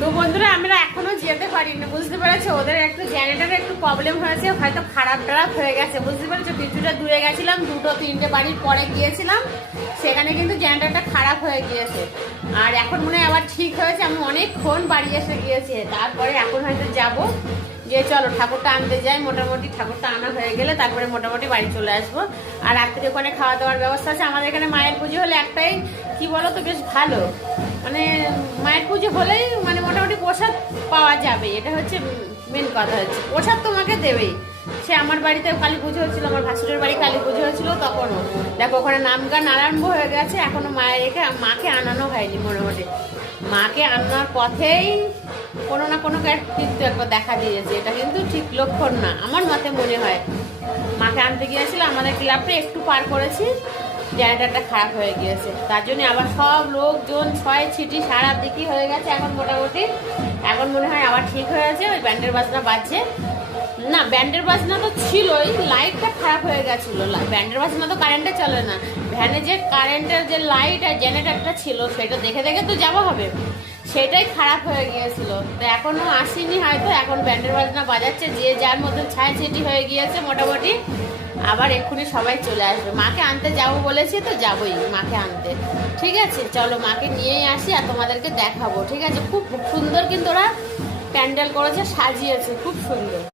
তো বন্ধুরা আমরা এখনো যেতে পারিনি, বুঝতে পেরেছো? ওদের একটু জেনারেটরের একটু প্রবলেম হয়েছে, হয়তো খারাপ হয়ে গেছে, বুঝতে পেরেছো? কিছুটা দূরে গেছিলাম, 2-3টে বাড়ির পরে গিয়েছিলাম, সেখানে কিন্তু জেনারেটরটা খারাপ হয়ে গিয়েছে। আর এখন মনে হয় আবার ঠিক হয়েছে। আমি অনেকক্ষণ বাড়ি এসে গিয়েছি, তারপরে এখন হয়তো যাব, যে চলো ঠাকুরটা আনতে যাই। মোটামুটি ঠাকুরটা আনা হয়ে গেলে তারপরে মোটামুটি বাড়ি চলে আসবো। আর রাত্রে ওখানে খাওয়া দাওয়ার ব্যবস্থা আছে। আমাদের এখানে মায়ের পুজো হলে একটাই কি বলো তো, বেশ ভালো, মানে মায়ের পুজো হলেই মানে মোটামুটি প্রসাদ পাওয়া যাবে। এটা হচ্ছে মেন কথা, হচ্ছে প্রসাদ তোমাকে দেবেই। সে আমার বাড়িতে কালী পুজো হচ্ছিল, আমার ভাসুরের বাড়ি কালী পুজো হচ্ছিল, তখনও দেখো ওখানে নাম গান আরম্ভ হয়ে গেছে, এখনো মাকে আনানো হয়নি। মোটামুটি মাকে আনার পথেই কোনো না কোনো কিন্তু একটা দেখা দিয়েছে। এটা কিন্তু ঠিক লক্ষণ না, আমার মতে মনে হয়। মাকে আনতে গিয়েছিল, আমাদের ক্লাবটা একটু পার করেছি, জেনারেটরটা খারাপ হয়ে গিয়েছে, তার জন্য আবার সব লোকজন ছয় ছিটি সারা দিকই হয়ে গেছে। এখন মোটামুটি এখন মনে হয় আবার ঠিক হয়েছে। ওই ব্যান্ডের বাজনা বাজছে না, ব্যান্ডের বাজনা তো ছিলই, লাইটটা খারাপ হয়ে গেছিলো। ব্যান্ডের বাজনা তো কারেন্টে চলে না, ভ্যানে যে কারেন্টের যে লাইট আর জেনারেটরটা ছিল সেটা দেখে দেখে তো যাওয়া হবে, সেটাই খারাপ হয়ে গিয়েছিল। তো এখনো আসেনি হয়তো, এখন ব্যান্ডের বাজনা বাজাচ্ছে, যে যার মধ্যে ছায় ছিটি হয়ে গিয়েছে। মোটামুটি আবার এক্ষুনি সবাই চলে আসবে। মাকে আনতে যাবো বলেছি, তো যাবোই মাকে আনতে। ঠিক আছে, চলো মাকে নিয়েই আসি আর তোমাদেরকে দেখাবো। ঠিক আছে, খুব সুন্দর কিন্তু ওরা প্যান্ডেল করেছে, সাজিয়েছে খুব সুন্দর।